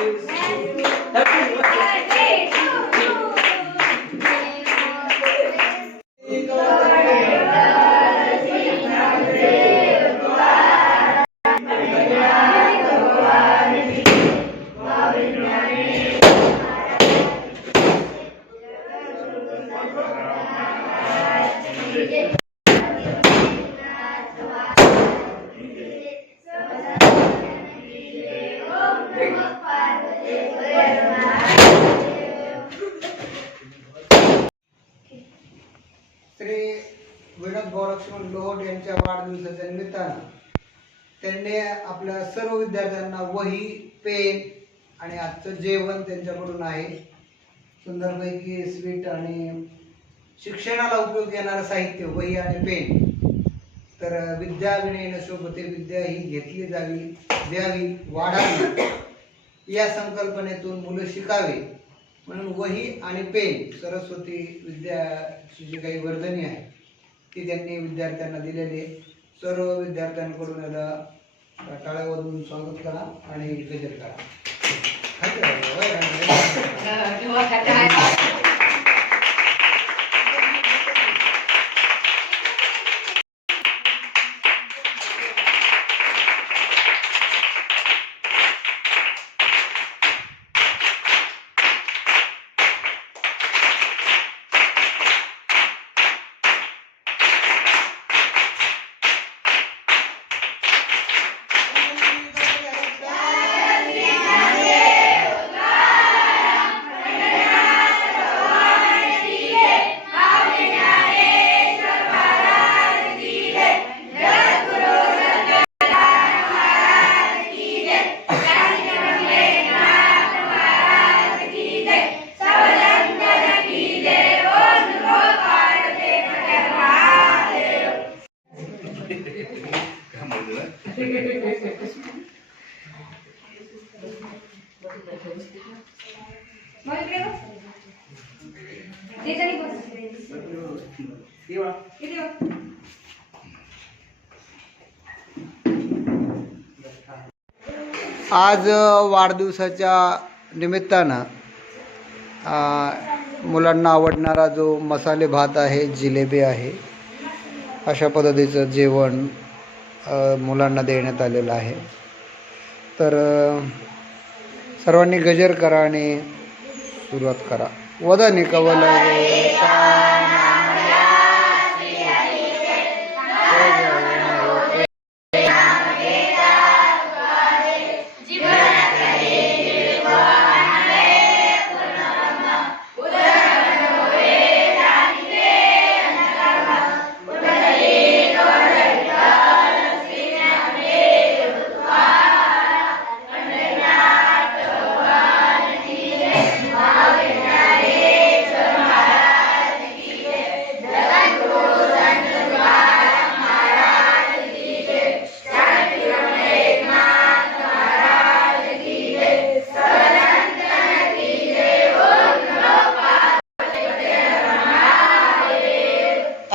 É. श्री विनोद गौरक्षण लोहट यांच्या वाढदिवसाच्या निमित्तानं त्यांनी आपल्या सर्व विद्यार्थ्यांना वही पेन आणि आजचं जेवण त्यांच्याकडून आहे. सुंदरपैकी स्वीट आणि शिक्षणाला उपयोग येणारं साहित्य वही आणि पेन. तर विद्या विनय नशोपते विद्या ही घेतली जावी द्यावी वाढावी. या संकल्पनेतून मुलं शिकावे. म्हणून वही आणि पेन सरस्वती विद्याची जी काही वर्धनी आहे ती त्यांनी विद्यार्थ्यांना दिलेली सर्व विद्यार्थ्यांकडून याला टाळ्यावरून स्वागत करा आणि गजर करा. आज वाढदिवसाच्या निमित्तानं मुलांना आवडणारा जो मसाले भात आहे जिलेबी आहे अशा पद्धतीचं जेवण मुलांना देण्यात आलेलं आहे. तर सर्वांनी गजर करा आणि सुरुवात करा. वदा कवल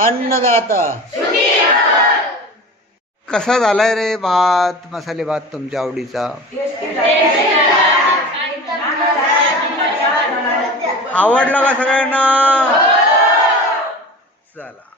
अन्नदाता. कसा झालाय रे भात? मसाले भात तुमच्या आवडीचा. आवडला का सगळ्यांना? चला.